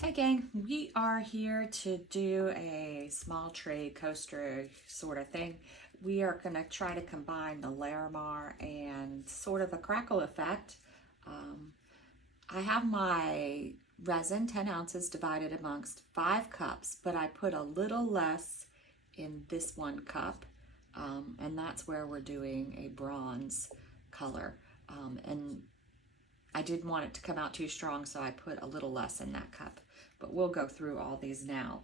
Hi gang, we are here to do a small tray coaster sort of thing. We are going to try to combine the larimar and sort of a crackle effect. I have my resin, 10 ounces, divided amongst 5 cups, but I put a little less in this 1 cup, and that's where we're doing a bronze color. And I didn't want it to come out too strong, so I put a little less in that cup. But we'll go through all these now.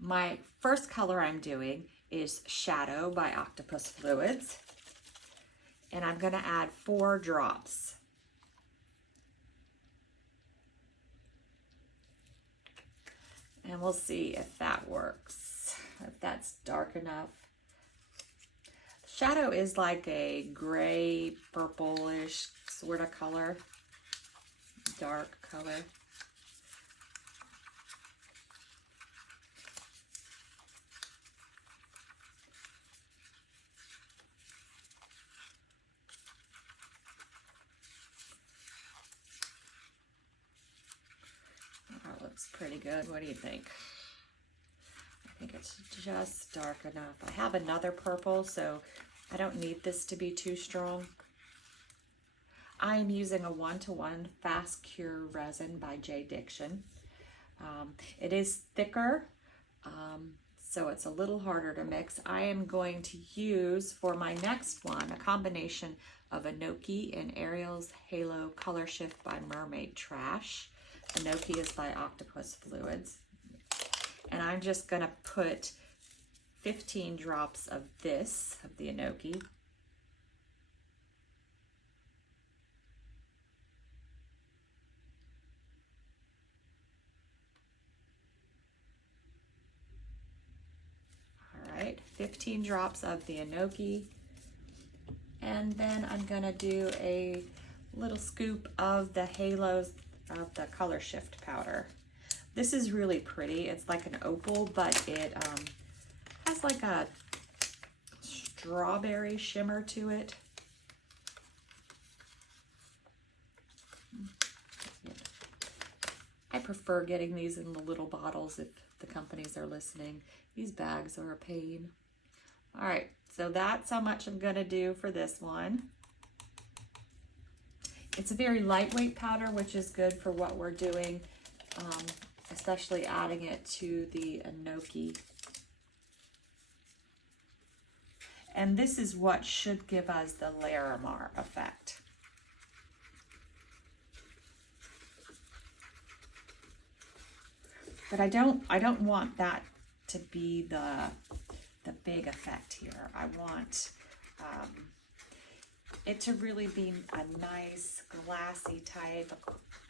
My first color I'm doing is Shadow by Octopus Fluids. And I'm going to add 4 drops. And we'll see if that works, if that's dark enough. Shadow is like a gray, purplish sort of color, dark color. That looks pretty good. What do you think? I think it's just dark enough. I have another purple, so I don't need this to be too strong. I'm using a 1-to-1 fast cure resin by JDiction. It is thicker, so it's a little harder to mix. I am going to use, for my next one, a combination of Enoki and Ariel's Halo Color Shift by Mermaid Trash. Enoki is by Octopus Fluids. And I'm just going to put 15 drops of this, of the Enoki. All right, 15 drops of the Enoki. And then I'm going to do a little scoop of the Halos of the Color Shift powder. This is really pretty. It's like an opal, but it has like a strawberry shimmer to it. I prefer getting these in the little bottles if the companies are listening. These bags are a pain. All right, so that's how much I'm gonna do for this one. It's a very lightweight powder, which is good for what we're doing, especially adding it to the Enoki. And this is what should give us the larimar effect. But I don't want that to be the big effect here. I want it to really be a nice glassy type,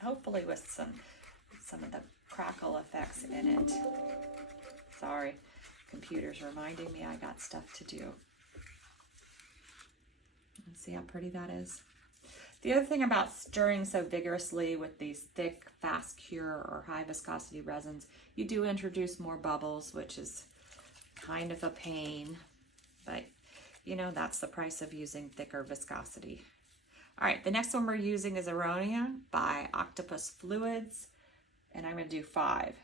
hopefully with some of the crackle effects in it. Sorry, computer's reminding me I got stuff to do. Let's see how pretty that is. The other thing about stirring so vigorously with these thick, fast cure or high viscosity resins, you do introduce more bubbles, which is kind of a pain, but you know, that's the price of using thicker viscosity. All right, the next one we're using is Aronia by Octopus Fluids, and I'm gonna do 5.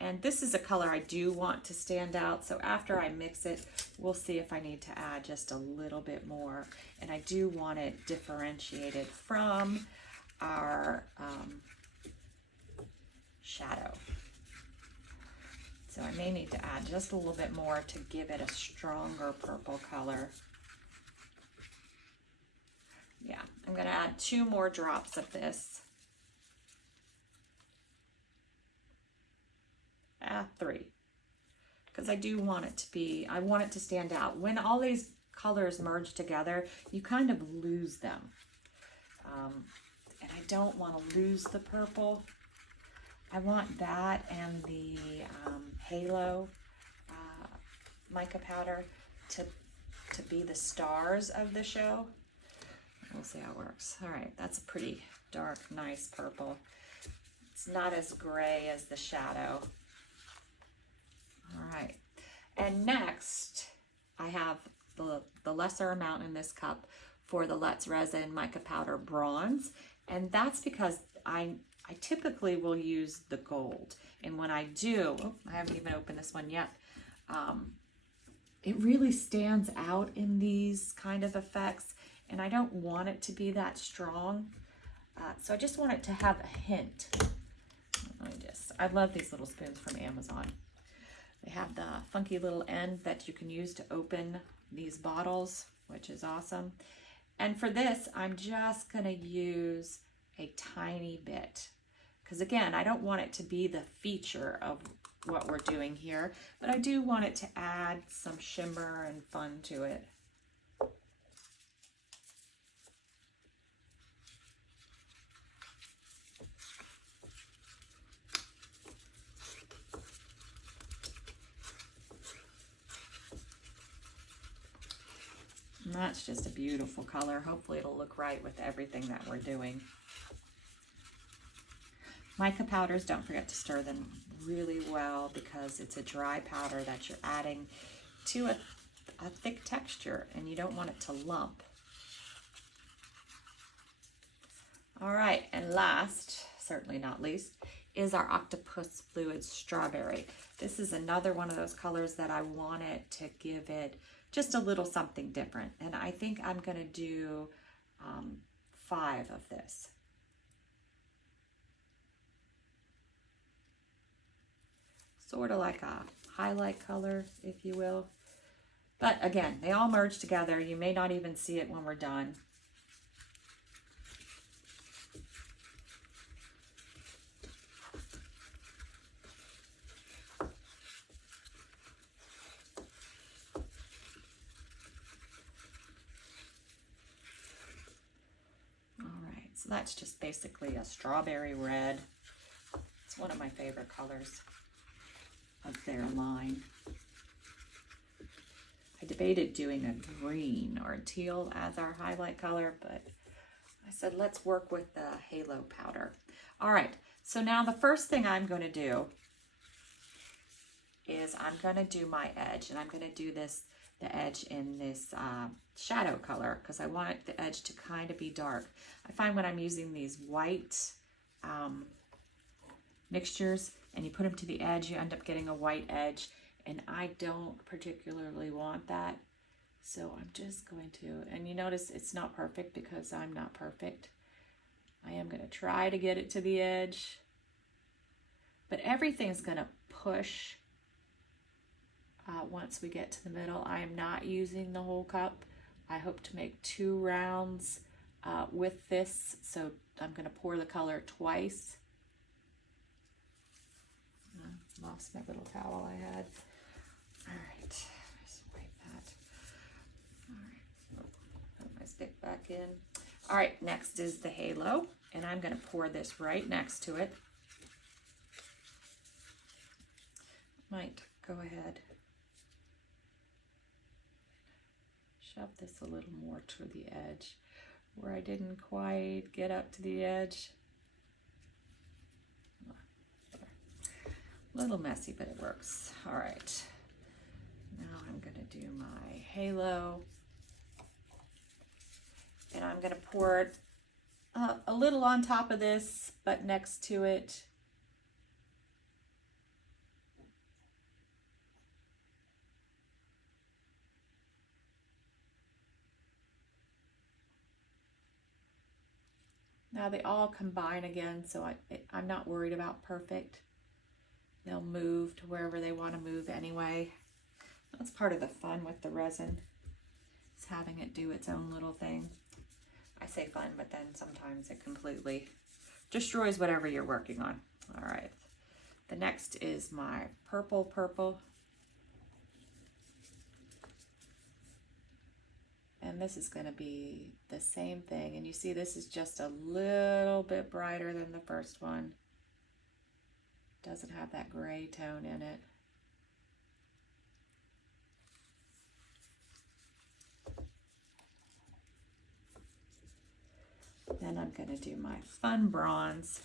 And this is a color I do want to stand out, so after I mix it, we'll see if I need to add just a little bit more. And I do want it differentiated from our shadow. So I may need to add just a little bit more to give it a stronger purple color. Yeah, I'm gonna add 2 more drops of this. 3, because I do want it to be, I want it to stand out. When all these colors merge together, you kind of lose them. And I don't want to lose the purple. I want that and the Halo mica powder to be the stars of the show. We'll see how it works. All right, that's a pretty dark, nice purple. It's not as gray as the shadow. All right, and next I have the lesser amount in this cup for the Let's Resin Mica Powder Bronze. And that's because I typically will use the gold. And when I do, oh, I haven't even opened this one yet, it really stands out in these kind of effects. And I don't want it to be that strong. So I just want it to have a hint. I love these little spoons from Amazon. They have the funky little end that you can use to open these bottles, which is awesome. And for this, I'm just going to use a tiny bit. Because again, I don't want it to be the feature of what we're doing here, but I do want it to add some shimmer and fun to it. And that's just a beautiful color. Hopefully it'll look right with everything that we're doing. Mica powders, don't forget to stir them really well because it's a dry powder that you're adding to a thick texture and you don't want it to lump. All right, and last, certainly not least, is our Octopus Fluid Strawberry. This is another one of those colors that I wanted to give it just a little something different. And I think I'm gonna do 5 of this. Sort of like a highlight color, if you will. But again, they all merge together. You may not even see it when we're done. So that's just basically a strawberry red. It's one of my favorite colors of their line. I debated doing a green or a teal as our highlight color, but I said let's work with the halo powder. All right, so now the first thing I'm going to do is I'm going to do my edge, and I'm going to do the edge in this shadow color because I want the edge to kind of be dark. I find when I'm using these white mixtures and you put them to the edge, you end up getting a white edge, and I don't particularly want that. So I'm just going to, and you notice it's not perfect because I'm not perfect. I am going to try to get it to the edge, but everything's going to push once we get to the middle. I am not using the whole cup. I hope to make 2 rounds with this, so I'm going to pour the color twice. Lost my little towel I had. All right, just wipe that. All right, put my stick back in. All right, next is the halo, and I'm going to pour this right next to it. Might go ahead. Shove this a little more to the edge where I didn't quite get up to the edge. A little messy, but it works. All right, now I'm going to do my halo, and I'm going to pour it a little on top of this, but next to it. Now they all combine again, so I'm not worried about perfect. They'll move to wherever they want to move anyway. That's part of the fun with the resin, is having it do its own little thing. I say fun, but then sometimes it completely destroys whatever you're working on. All right, the next is my purple. And this is going to be the same thing. And you see this is just a little bit brighter than the first one. Doesn't have that gray tone in it. Then I'm going to do my fun bronze.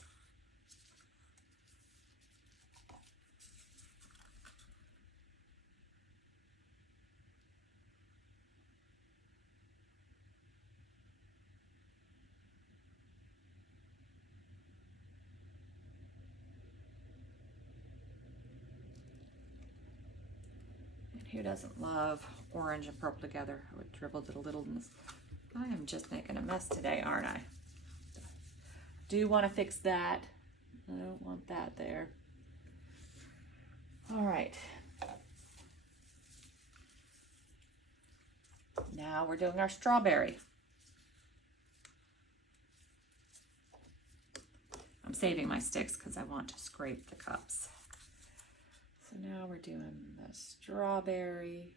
Who doesn't love orange and purple together? I would dribbled it a little in this. I am just making a mess today, aren't I? Do want to fix that. I don't want that there. All right. Now we're doing our strawberry. I'm saving my sticks because I want to scrape the cups. So now we're doing the strawberry.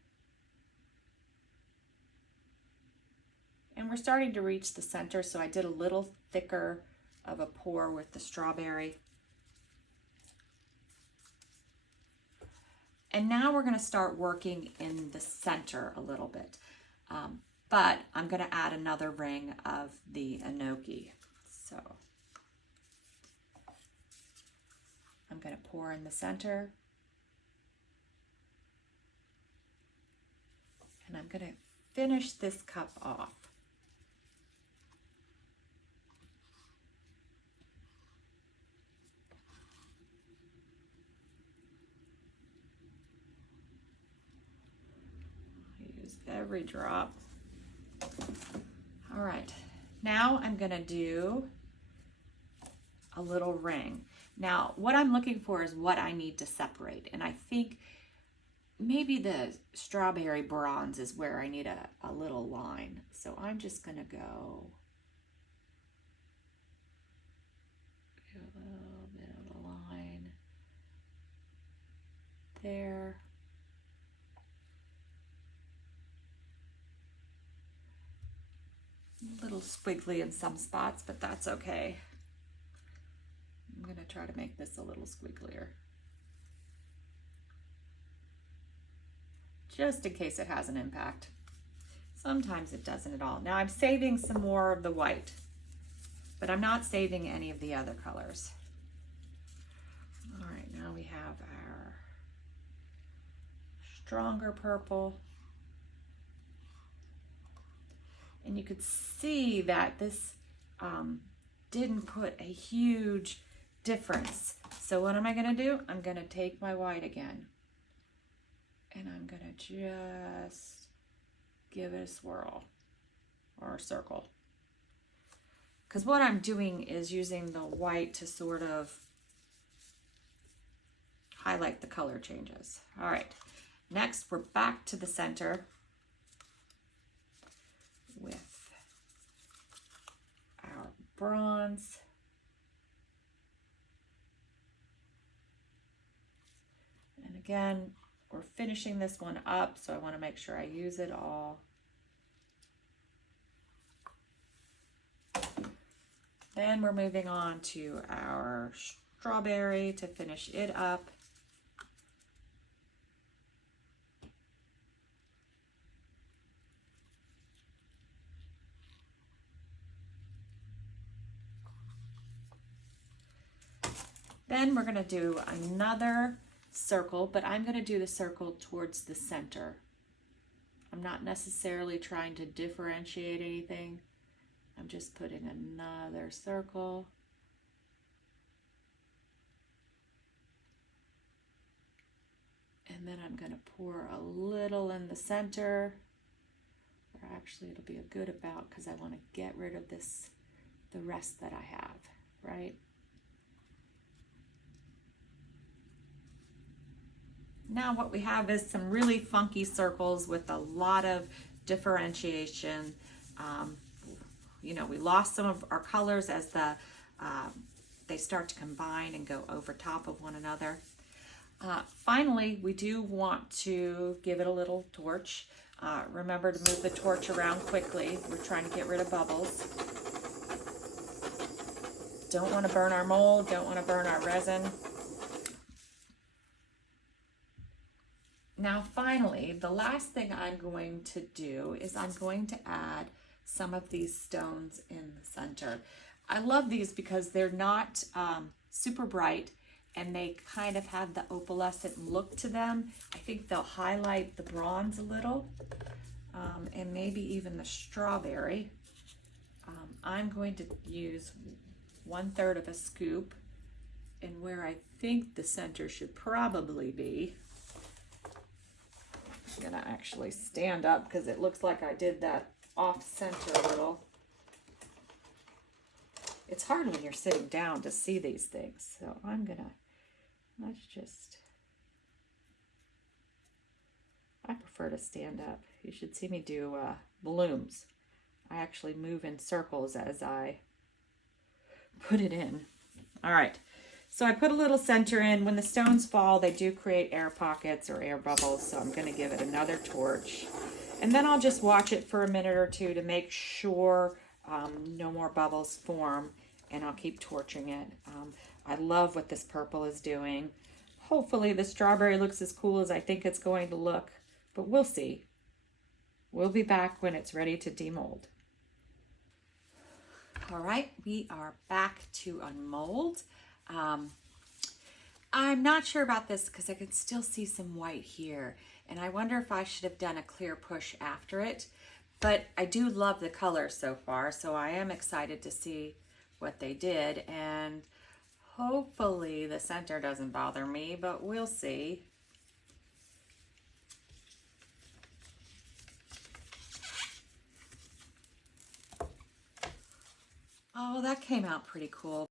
And we're starting to reach the center, so I did a little thicker of a pour with the strawberry. And now we're going to start working in the center a little bit. But I'm going to add another ring of the enoki. So I'm going to pour in the center. And I'm going to finish this cup off. Use every drop. All right, now I'm going to do a little ring. Now, what I'm looking for is what I need to separate. And I think maybe the strawberry bronze is where I need a little line. So I'm just going to go a little bit of a line there. A little squiggly in some spots, but that's okay. I'm going to try to make this a little squigglier, just in case it has an impact. Sometimes it doesn't at all. Now I'm saving some more of the white, but I'm not saving any of the other colors. All right, now we have our stronger purple. And you could see that this didn't put a huge difference. So what am I going to do? I'm going to take my white again. And I'm going to just give it a swirl or a circle. Because what I'm doing is using the white to sort of highlight the color changes. All right, next we're back to the center with our bronze. And again, we're finishing this one up, so I want to make sure I use it all. Then we're moving on to our strawberry to finish it up. Then we're going to do another circle, but I'm going to do the circle towards the center. I'm not necessarily trying to differentiate anything. I'm just putting another circle. And then I'm going to pour a little in the center. Or actually it'll be a good amount because I want to get rid of this, the rest that I have, right? Now what we have is some really funky circles with a lot of differentiation. You know, we lost some of our colors as they start to combine and go over top of one another. Finally, we do want to give it a little torch. Remember to move the torch around quickly. We're trying to get rid of bubbles. Don't want to burn our mold, don't want to burn our resin. Now finally, the last thing I'm going to do is I'm going to add some of these stones in the center. I love these because they're not super bright and they kind of have the opalescent look to them. I think they'll highlight the bronze a little and maybe even the strawberry. I'm going to use 1/3 of a scoop, and where I think the center should probably be, I'm gonna actually stand up because it looks like I did that off center a little. It's hard when you're sitting down to see these things. So I prefer to stand up. You should see me do blooms. I actually move in circles as I put it in. All right, so I put a little center in. When the stones fall, they do create air pockets or air bubbles, so I'm gonna give it another torch. And then I'll just watch it for a minute or two to make sure no more bubbles form, and I'll keep torching it. I love what this purple is doing. Hopefully the strawberry looks as cool as I think it's going to look, but we'll see. We'll be back when it's ready to demold. All right, we are back to unmold. I'm not sure about this because I can still see some white here, and I wonder if I should have done a clear push after it, but I do love the color so far, so I am excited to see what they did, and hopefully the center doesn't bother me, but we'll see. Oh, that came out pretty cool.